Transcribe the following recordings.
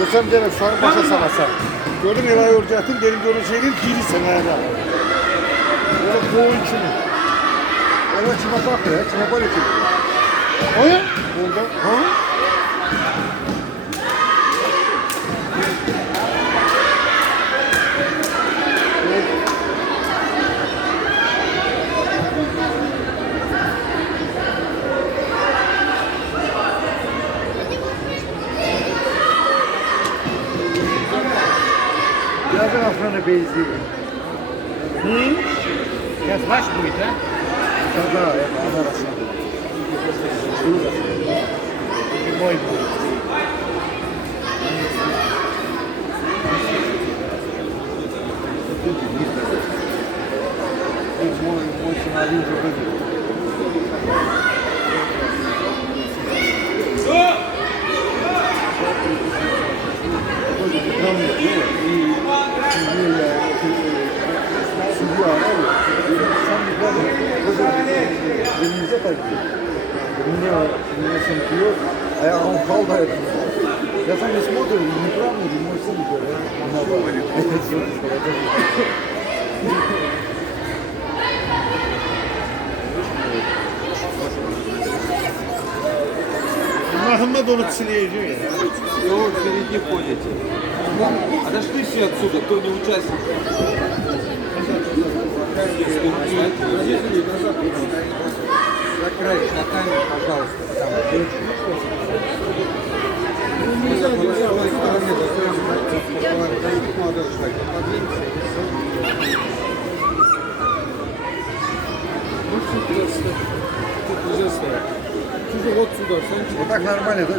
Yosem demek sonra başa salasa. Gördün eve yoracaktın benim gördüğüm şeyler giri sen ayağına. Böyle boğun içini. Eve çıma bak ya, çıma böyle çıkıyor. O ya? Oldu. Ha? Birazdan Afran'a benziyor. Сейчас ваш будет, а? Да, это она рассказывала. Мой будет. Мой сценарий уже выиграл. Elinize takıyor. Меня сам пьет, а я он пал до этого. Я сам не смотрю, неправильно, не мой сын Mahmut onu sileyeceği ya. Вы впереди ходите. Отошли все отсюда, кто не участник. Закройте на камеру, пожалуйста. Нельзя, нельзя, в этой стороне достроим молодой человек. Подвинься. Ну, сюда ставь. Тут нельзя ставить. Чужой вот сюда, встань. Вот так нормально, да?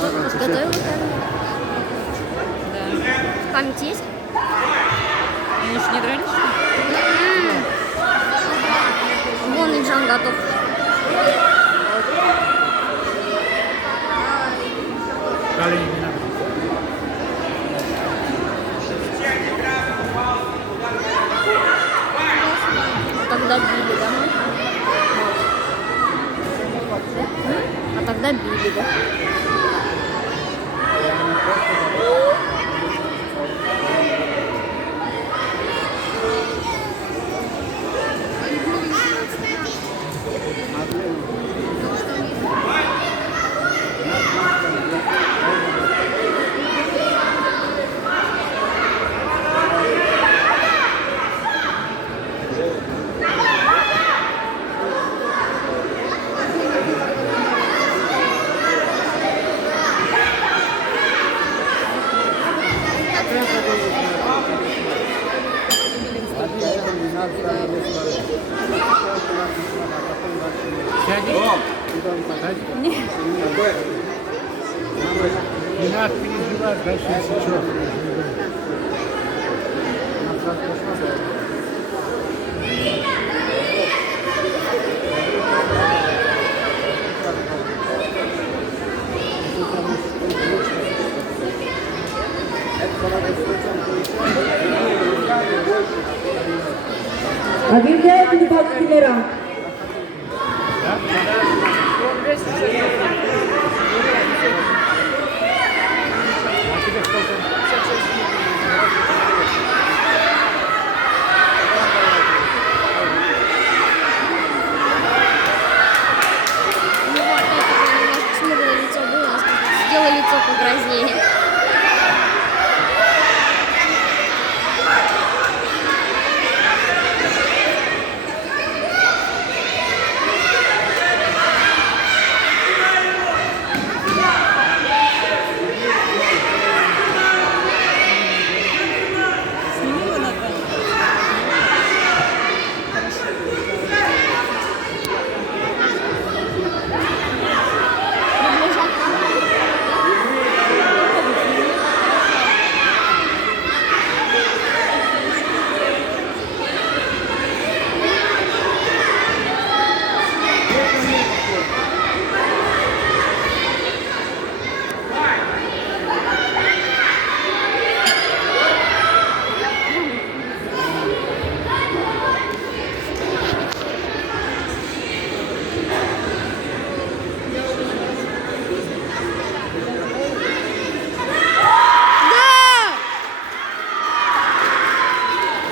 Готовила камеру? Да. Память есть? Муж не дрались? Вон и Джан готов. Далее не надо. Тогда били, да? А тогда били, да? Не надо переживать, дальше ничего. Объявляю дебат номера. Сделай лицо покраснее.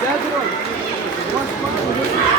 Дядя Ром, ваш папа